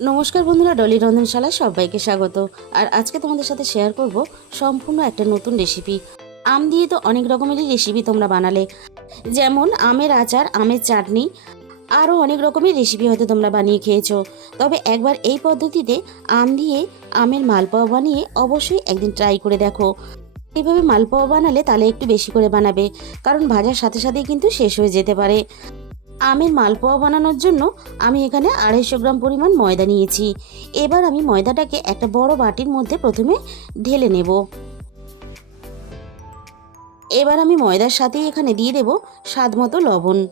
নমস্কার বন্ধুরা, ডলি রন্ধনশালায় সবাইকে স্বাগত। আর আজকে তোমাদের সাথে শেয়ার করব সম্পূর্ণ একটা নতুন রেসিপি আম দিয়ে তো অনেক রকমেরই রেসিপি তোমরা বানালে। যেমন আমের আচার, আমের চাটনি, আরও অনেক রকমের রেসিপি হয়তো তোমরা বানিয়ে খেয়েছো। তবে একবার এই পদ্ধতিতে আম দিয়ে আমের মালপোয়া বানিয়ে অবশ্যই একদিন ট্রাই করে দেখো। এইভাবে মালপোয়া বানালে তাহলে একটু বেশি করে বানাবে, কারণ ভাজার সাথে সাথেই কিন্তু শেষ হয়ে যেতে পারে। আমের মালপোয়া বানানোর জন্য আমি এখানে আড়াইশো গ্রাম পরিমাণ ময়দা নিয়েছি। এবার আমি ময়দাটাকে একটা বড় বাটির মধ্যে প্রথমে ঢেলে নেব। এবার আমি ময়দার সাথেই এখানে দিয়ে দেব স্বাদ মতো লবণ।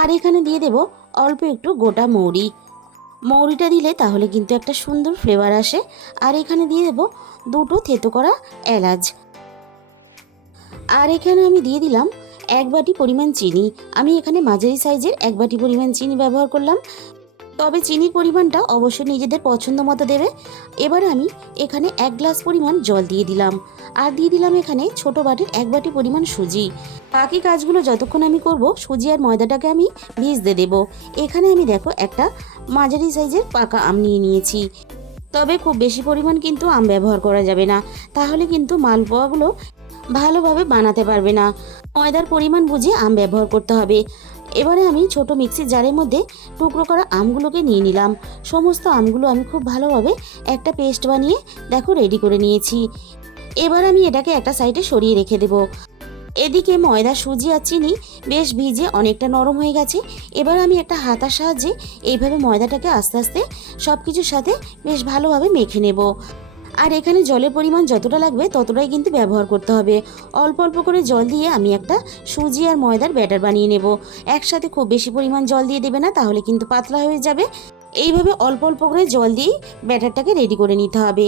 আর এখানে দিয়ে দেব অল্প একটু গোটা মৌরি। মৌরিটা দিলে তাহলে কিন্তু একটা সুন্দর ফ্লেভার আসে। আর এখানে দিয়ে দেব দুটো থেতো করা এলাচ। আর এখানে আমি দিয়ে দিলাম এক বাটি পরিমাণ চিনি। আমি এখানে মাঝারি সাইজের এক বাটি পরিমাণ চিনি ব্যবহার করলাম। তবে চিনির পরিমাণটা অবশ্যই নিজেদের পছন্দ মতো দেবে। এবার আমি এখানে এক গ্লাস পরিমাণ জল দিয়ে দিলাম। আর দিয়ে দিলাম এখানে ছোট বাটির এক বাটি পরিমাণ সুজি। বাকি কাজগুলো যতক্ষণ আমি করব, সুজি আর ময়দাটাকে আমি ভিজতে দেব। এখানে আমি দেখো একটা মাঝারি সাইজের পাকা আম নিয়ে নিয়েছি। তবে খুব বেশি পরিমাণ কিন্তু আম ব্যবহার করা যাবে না। তাহলে কিন্তু মালপোয়াগুলো ভালোভাবে বানাতে পারবে না। ময়দার পরিমাণ বুঝে আম ব্যবহার করতে হবে। এবারে আমি ছোট মিক্সির জারের মধ্যে টুকরো করা আমগুলোকে নিয়ে নিলাম। সমস্ত আমগুলো আমি খুব ভালোভাবে একটা পেস্ট বানিয়ে, দেখো রেডি করে নিয়েছি। এবার আমি এটাকে একটা সাইডে সরিয়ে রেখে দেব। এদিকে ময়দা, সুজি আর চিনি বেশ ভিজে অনেকটা নরম হয়ে গেছে। এবার আমি একটা হাতার সাহায্যে এইভাবে ময়দাটাকে আস্তে আস্তে সব কিছুর সাথে বেশ ভালোভাবে মেখে নেব। আর এখানে জলের পরিমাণ যতটা লাগবে ততটাই কিন্তু ব্যবহার করতে হবে। অল্প অল্প করে জল দিয়ে আমি একটা সুজি আর ময়দার ব্যাটার বানিয়ে নেব। একসাথে খুব বেশি পরিমাণ জল দিয়ে দেবে না, তাহলে কিন্তু পাতলা হয়ে যাবে। এইভাবে অল্প অল্প করে জল দিয়েই ব্যাটারটাকে রেডি করে নিতে হবে।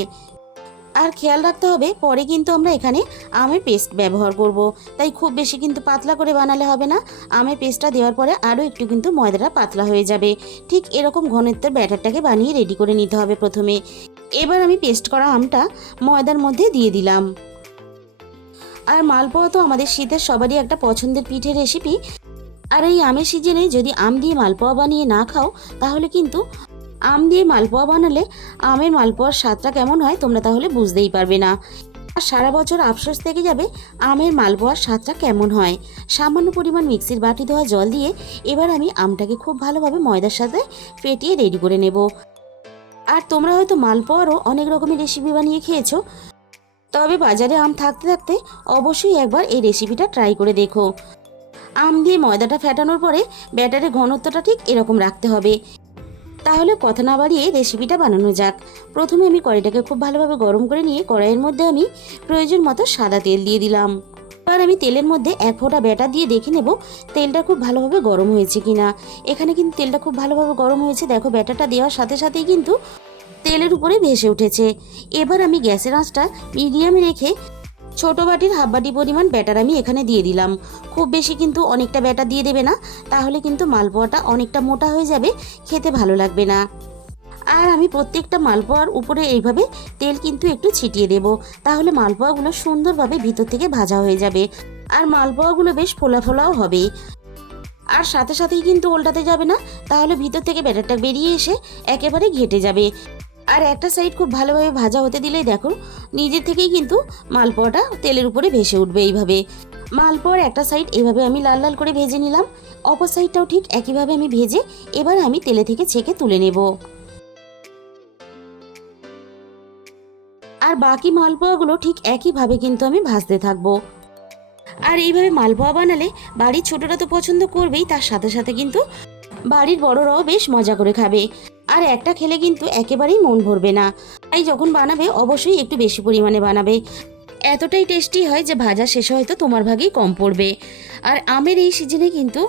আর খেয়াল রাখতে হবে, পরে কিন্তু আমরা এখানে আমের পেস্ট ব্যবহার করব। তাই খুব বেশি কিন্তু পাতলা করে বানালে হবে না। আমের পেস্টটা দেওয়ার পরে আরও একটু কিন্তু ময়দাটা পাতলা হয়ে যাবে। ঠিক এরকম ঘনত্বের ব্যাটারটাকে বানিয়ে রেডি করে নিতে হবে প্রথমে। এবার আমি পেস্ট করা আমটা ময়দার মধ্যে দিয়ে দিলাম। আর মালপোয়া তো আমাদের শীতের সবারই একটা পছন্দের পিঠের রেসিপি আর এই আমের সিজনে যদি আম দিয়ে মালপোয়া বানিয়ে না খাও, তাহলে কিন্তু আম দিয়ে মালপোয়া বানালে আমের মালপোয়ার স্বাদটা কেমন হয় তোমরা তাহলে বুঝতেই পারবে না। আর সারা বছর আফসোস থেকে যাবে আমের মালপোয়ার স্বাদটা কেমন হয়। সামান্য পরিমাণ মিক্সির বাটি ধোয়া জল দিয়ে এবার আমি আমটাকে খুব ভালোভাবে ময়দার সাথে ফেটিয়ে রেডি করে নেব। আর তোমরা হয়তো মালপোয়ারও অনেক রকমের রেসিপি বানিয়ে খেয়েছো। তবে বাজারে আম থাকতে থাকতে অবশ্যই একবার এই রেসিপিটা ট্রাই করে দেখো। আম দিয়ে ময়দাটা ফেটানোর পরে ব্যাটারের ঘনত্বটা ঠিক এরকম রাখতে হবে। তাহলে কথা না বাড়িয়ে রেসিপিটা বানানো যাক। প্রথমে আমি কড়াইটাকে খুব ভালোভাবে গরম করে নিয়ে কড়াইয়ের মধ্যে আমি প্রয়োজন মতো সাদা তেল দিয়ে দিলাম। এবার আমি তেলের মধ্যে এক ফোঁটা ব্যাটার দিয়ে দেখে নেব তেলটা খুব ভালোভাবে গরম হয়েছে কিনা। এখানে কিন্তু তেলটা খুব ভালোভাবে গরম হয়েছে। দেখো, ব্যাটারটা দেওয়ার সাথে সাথেই কিন্তু তেলের উপরে ভেসে উঠেছে। এবার আমি গ্যাসের আঁচটা মিডিয়ামে রেখে ছোট বাটির হাফ বাটি পরিমাণ ব্যাটার আমি এখানে দিয়ে দিলাম। খুব বেশি কিন্তু অনেকটা ব্যাটার দিয়ে দেবে না, তাহলে কিন্তু মালপোয়াটা অনেকটা মোটা হয়ে যাবে, খেতে ভালো লাগবে না। আর আমি প্রত্যেকটা মালপোয়ার উপরে এইভাবে তেল কিন্তু একটু ছিটিয়ে দেব। তাহলে মালপোয়াগুলো সুন্দরভাবে ভিতর থেকে ভাজা হয়ে যাবে। আর মালপোয়াগুলো বেশ ফোলা ফোলাও হবে। আর সাথে সাথেই কিন্তু উল্টাতে যাবে না। তাহলে ভিতর থেকে ব্যাটারটা বেরিয়ে এসে একেবারে ঘেটে যাবে। আর একটা সাইড খুব ভালোভাবে ভাজা হতে দিলেই দেখো, নিজের থেকেই কিন্তু মালপোয়াটা তেলের উপরে ভেসে উঠবে এইভাবে। মালপোয়ার একটা সাইড এভাবে আমি লাল লাল করে ভেজে নিলাম। অপর সাইডটাও ঠিক একইভাবে আমি ভেজে এবার আমি তেলে থেকে ছেঁকে তুলে নেব। আর বাকি মালপোয়াগুলো ঠিক একইভাবে কিন্তু আমি ভাজতে থাকব। আর এইভাবে মালপোয়া বানালে বাড়ির ছোটরা তো পছন্দ করবেই, তার সাথে সাথে কিন্তু বাড়ির বড়রাও বেশ মজা করে খাবে। আর একটা খেলে কিন্তু একেবারেই মন ভরবে না। তাই যখন বানাবে, অবশ্যই একটু বেশি পরিমাণে বানাবে। এতটাই টেস্টি হয় যে ভাজা শেষে হয়তো তোমার ভাগেই কম পড়বে। আর আমের এই সিজনে কিন্তু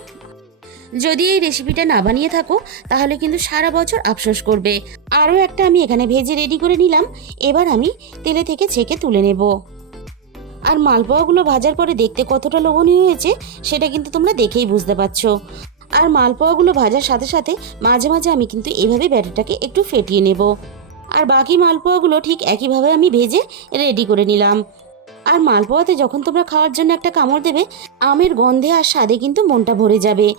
যদি এই রেসিপিটা না বানিয়ে থাকো, তাহলে কিন্তু সারা বছর আফসোস করবে। আরও একটা আমি এখানে ভেজে রেডি করে নিলাম। এবার আমি তেলে থেকে ছেঁকে তুলে নেব। আর মালপোয়াগুলো ভাজার পরে দেখতে কতটা লোভনীয় হয়েছে, সেটা কিন্তু তোমরা দেখেই বুঝতে পারছ। আর মালপোয়াগুলো ভাজার সাথে সাথে মাঝে মাঝে আমি কিন্তু এভাবে ব্যাটারটাকে একটু ফেটিয়ে নেব। আর বাকি মালপোয়াগুলো ঠিক একইভাবে আমি ভেজে রেডি করে নিলাম। আর মালপোয়াতে যখন তোমরা খাওয়ার জন্য একটা কামড় দেবে, আমের গন্ধে আর স্বাদে কিন্তু মনটা ভরে যাবে।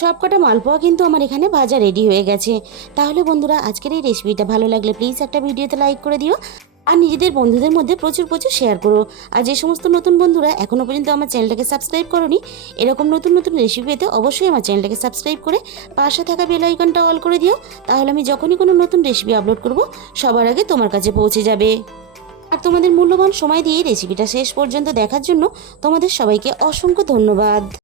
সব কটা মালপোয়া কিন্তু আমার এখানে ভাজা রেডি হয়ে গেছে। তাহলে বন্ধুরা, আজকের এই রেসিপিটা ভালো লাগলে প্লিজ একটা ভিডিওতে লাইক করে দিও আর নিজেদের বন্ধুদের মধ্যে প্রচুর প্রচুর শেয়ার করো। আর যে সমস্ত নতুন বন্ধুরা এখনও পর্যন্ত আমার চ্যানেলটাকে সাবস্ক্রাইব করনি, এরকম নতুন নতুন রেসিপি পেতে অবশ্যই আমার চ্যানেলটাকে সাবস্ক্রাইব করে পাশে থাকা বেল আইকনটা অল করে দিও। তাহলে আমি যখনই কোনো নতুন রেসিপি আপলোড করব, সবার আগে তোমার কাছে পৌঁছে যাবে। আর তোমাদের মূল্যবান সময় দিয়ে রেসিপিটা শেষ পর্যন্ত দেখার জন্য তোমাদের সবাইকে অসংখ্য ধন্যবাদ।